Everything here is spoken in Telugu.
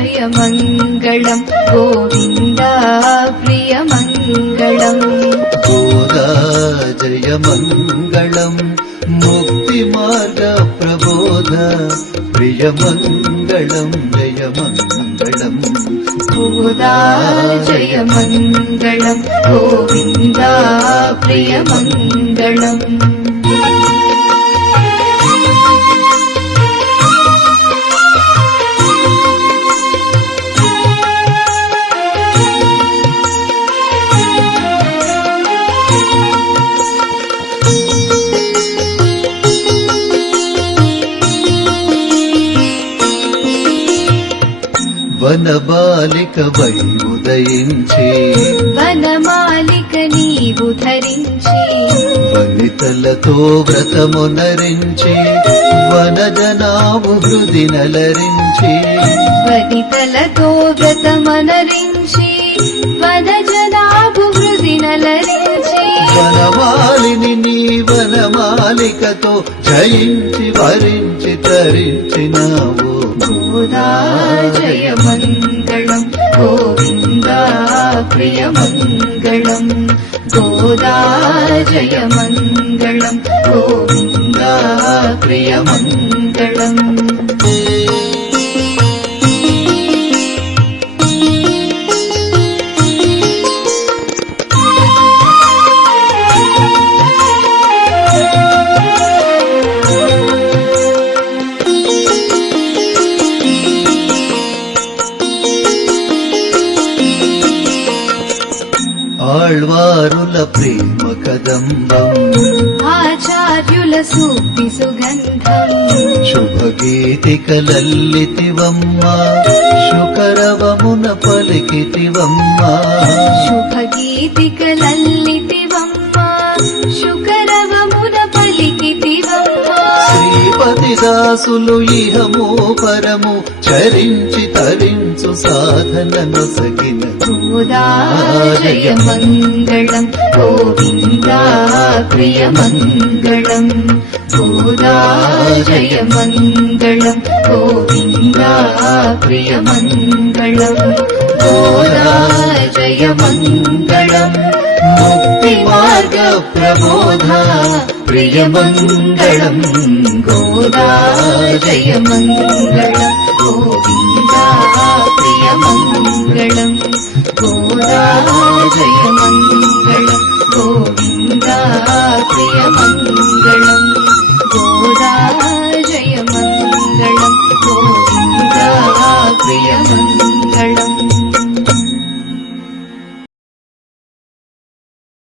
जय मङ्गलम् गोविन्दा प्रिय मङ्गलम् गोदा जय मङ्गलम् मुक्तिमार्ग प्रबोध प्रिय मङ्गलम् जय मङ्गलम् गोदा जय मङ्गलम् गोविन्दा प्रिय मङ्गलम् వనబాలిక వై ఉదయించి వనమాలిక నీవు ధరించి వనితలతో వ్రతమునరించి వనజనావు హృది నలరించి వనితలతో వ్రతమనరించి వనజనాభు హృది నలరించి వనమాలిని నీ వనమాలికతో జయించి వరించి తరించినావు गोदा जय मङ्गलम् गोविन्दा प्रिय मङ्गलम् गोदा जय मङ्गलम् गोविन्दा प्रिय मङ्गलम् ఆళ్వారుల ప్రేమ కదంబం ఆచార్యుల సూక్తి సుగంధం శుభగీతికలల్లితివమ్మ శుకరవమున పలికితివమ్మ శుభగీతికలల్లితివమ్మ శుకరవమున పలికితివమ్మ శ్రీపతి దాసులు ఇహము పరము చరించి తరించు సాధన నొసగిన गोदा जय मङ्गलम् गोविन्दा प्रिय मङ्गलम् गोदा जय मङ्गलम् गोविन्दा प्रिय मङ्गलम् गोदा जय मङ्गलम् मुक्तिमार्ग प्रबोधा प्रिय मङ्गलम् गोदा जय मङ्गलम् गोविन्दा प्रिय मङ्गलम् गोदा जय मङ्गलम् गोविन्दा प्रिय मङ्गलम्